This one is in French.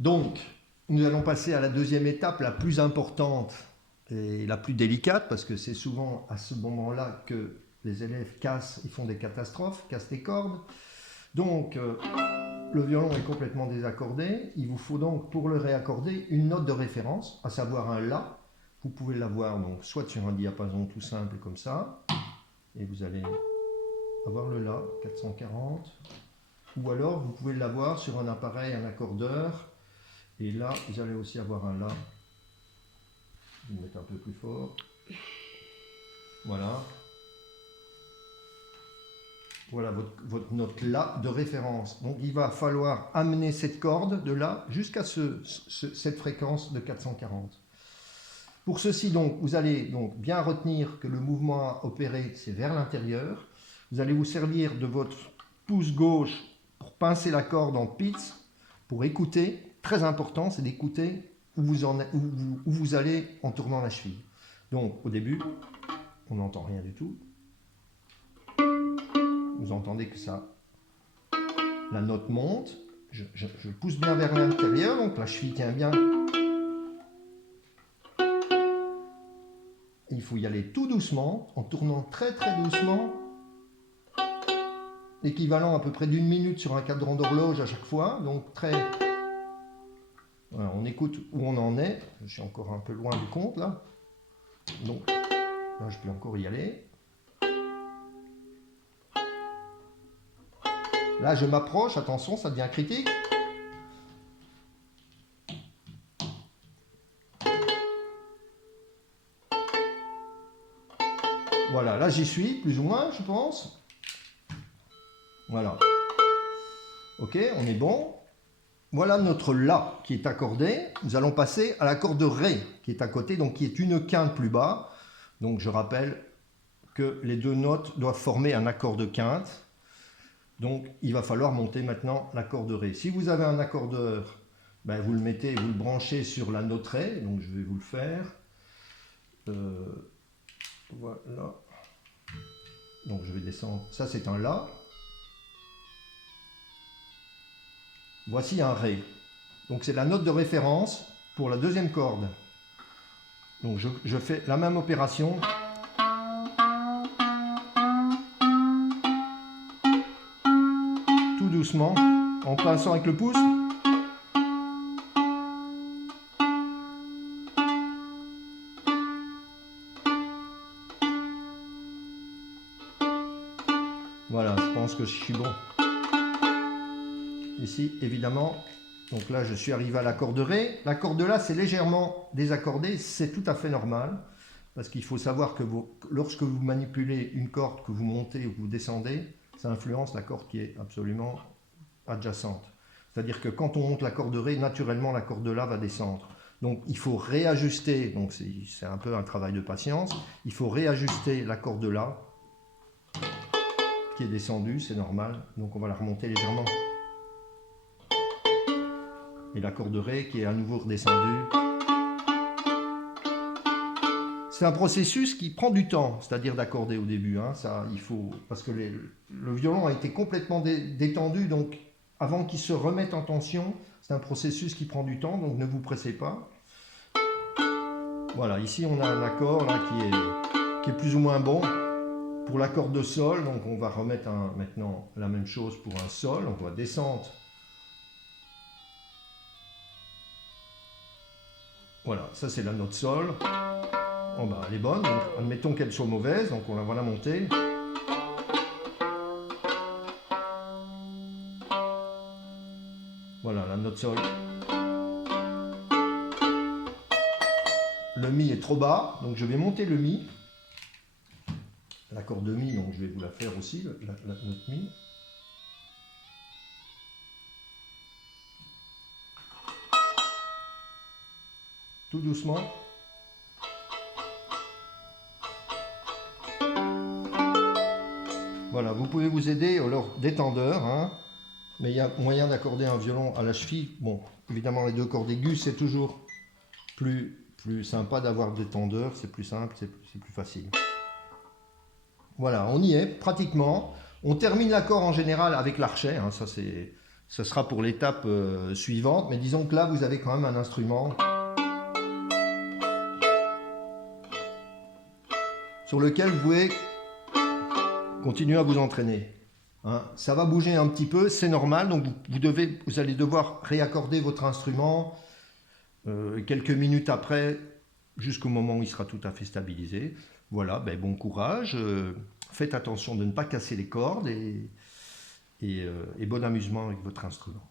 Donc, nous allons passer à la deuxième étape, la plus importante et la plus délicate, parce que c'est souvent à ce moment-là que les élèves cassent, ils font des catastrophes, cassent les cordes. Donc, le violon est complètement désaccordé. Il vous faut donc, pour le réaccorder, une note de référence, à savoir un La. Vous pouvez l'avoir donc soit sur un diapason tout simple comme ça, et vous allez avoir le La, 440, ou alors vous pouvez l'avoir sur un appareil, un accordeur, et là vous allez aussi avoir un La. Je vais le mettre un peu plus fort. Voilà. Voilà votre note La de référence. Donc il va falloir amener cette corde de La jusqu'à cette fréquence de 440. Pour ceci, donc, vous allez donc bien retenir que le mouvement à opérer, c'est vers l'intérieur. Vous allez vous servir de votre pouce gauche pour pincer la corde en pizz, pour écouter. Très important, c'est d'écouter où vous allez en tournant la cheville. Donc, au début, on n'entend rien du tout. Vous entendez que ça, la note monte. Je pousse bien vers l'intérieur, donc la cheville tient bien. Il faut y aller tout doucement, en tournant très très doucement, équivalent à peu près d'une minute sur un cadran d'horloge à chaque fois, donc très... Voilà, on écoute où on en est, je suis encore un peu loin du compte là, donc là je peux encore y aller. Là je m'approche, attention ça devient critique. Voilà, là j'y suis, plus ou moins, je pense. Voilà. Ok, on est bon. Voilà notre La qui est accordé. Nous allons passer à l'accord de Ré qui est à côté, donc qui est une quinte plus bas. Donc je rappelle que les deux notes doivent former un accord de quinte. Donc il va falloir monter maintenant l'accord de Ré. Si vous avez un accordeur, ben, vous le mettez, vous le branchez sur la note Ré. Donc je vais vous le faire. Voilà. Donc je vais descendre. Ça c'est un La. Voici un Ré. Donc c'est la note de référence pour la deuxième corde. Donc je fais la même opération. Tout doucement, en pinçant avec le pouce. Voilà, je pense que je suis bon. Ici, évidemment, donc là, je suis arrivé à l'accord de Ré. L'accord de La, c'est légèrement désaccordé, c'est tout à fait normal, parce qu'il faut savoir que lorsque vous manipulez une corde, que vous montez ou que vous descendez, ça influence la corde qui est absolument adjacente. C'est-à-dire que quand on monte l'accord de Ré, naturellement, l'accord de La va descendre. Donc, il faut réajuster, donc c'est un peu un travail de patience, il faut réajuster l'accord de La, qui est descendu, c'est normal, donc on va la remonter légèrement. Et l'accord de Ré qui est à nouveau redescendu. C'est un processus qui prend du temps, c'est-à-dire d'accorder au début. Hein, ça, il faut, parce que le violon a été complètement détendu, donc avant qu'il se remette en tension, c'est un processus qui prend du temps, donc ne vous pressez pas. Voilà, ici on a un accord là, qui est plus ou moins bon. Pour l'accord de Sol, donc on va remettre maintenant la même chose pour un Sol, on va descendre. Voilà, ça c'est la note Sol. Oh bah, elle est bonne, donc admettons qu'elle soit mauvaise, donc on va la monter. Voilà, la note Sol. Le Mi est trop bas, donc je vais monter le Mi. L'accord de Mi, donc je vais vous la faire aussi, la note Mi. Tout doucement. Voilà, vous pouvez vous aider alors détendeur, hein, mais il y a moyen d'accorder un violon à la cheville. Bon, évidemment les deux cordes aiguës, c'est toujours plus sympa d'avoir des tendeurs, c'est plus simple, c'est plus facile. Voilà, on y est pratiquement. On termine l'accord en général avec l'archet, hein, ça Ce sera pour l'étape suivante, mais disons que là, vous avez quand même un instrument sur lequel vous pouvez continuez à vous entraîner. Hein, ça va bouger un petit peu, c'est normal, donc vous allez devoir réaccorder votre instrument quelques minutes après, jusqu'au moment où il sera tout à fait stabilisé. Voilà, ben bon courage, faites attention de ne pas casser les cordes et bon amusement avec votre instrument.